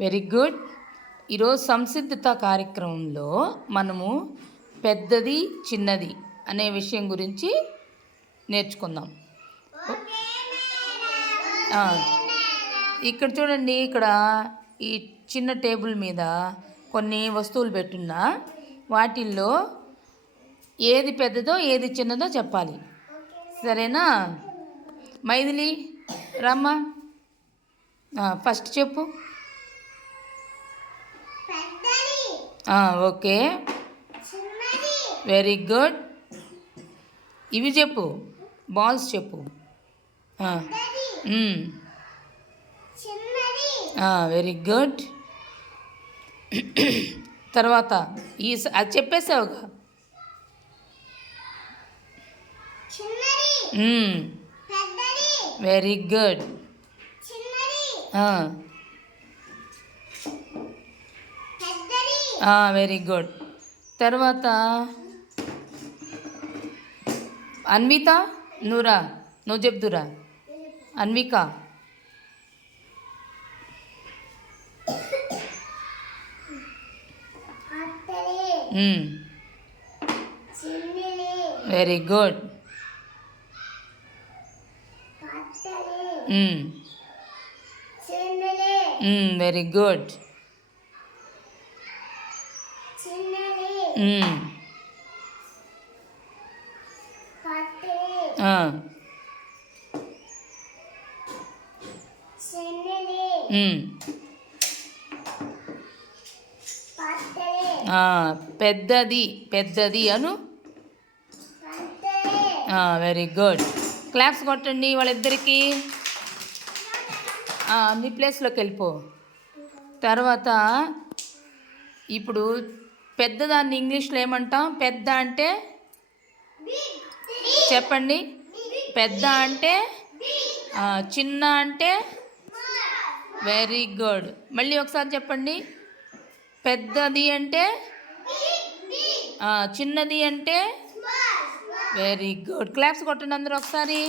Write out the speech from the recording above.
Very good. ఈరోజు సంసిద్ధత కార్యక్రమంలో మనము పెద్దది చిన్నది అనే విషయం గురించి నేర్చుకుందాం. ఇక్కడ చూడండి, ఇక్కడ ఈ చిన్న టేబుల్ మీద కొన్ని వస్తువులు పెట్టున్నా, వాటిల్లో ఏది పెద్దదో ఏది చిన్నదో చెప్పాలి. సరేనా? మైథిలి రమ్మా, ఫస్ట్ చెప్పు. Okay, very good. ఇవి చెప్పు, బాల్స్ చెప్పు. Very good. తర్వాత అది చెప్పేసావుగా. Very good. Very good. తర్వాత అన్విత, నువ్వు చెప్దురా. Anvika, very good. Very good. పెద్దది అను. Very good. క్లాప్స్ కొట్టండి వాళ్ళిద్దరికీ. అన్ని ప్లేస్లోకి వెళ్ళిపో. తర్వాత ఇప్పుడు పెద్దదాన్ని ఇంగ్లీష్లో ఏమంటాం? పెద్ద అంటే చెప్పండి. పెద్ద అంటే, చిన్న అంటే. Very good. మళ్ళీ ఒకసారి చెప్పండి. పెద్దది అంటే, చిన్నది అంటే. Very good. క్లాప్స్ కొట్టండి అందరూ ఒకసారి.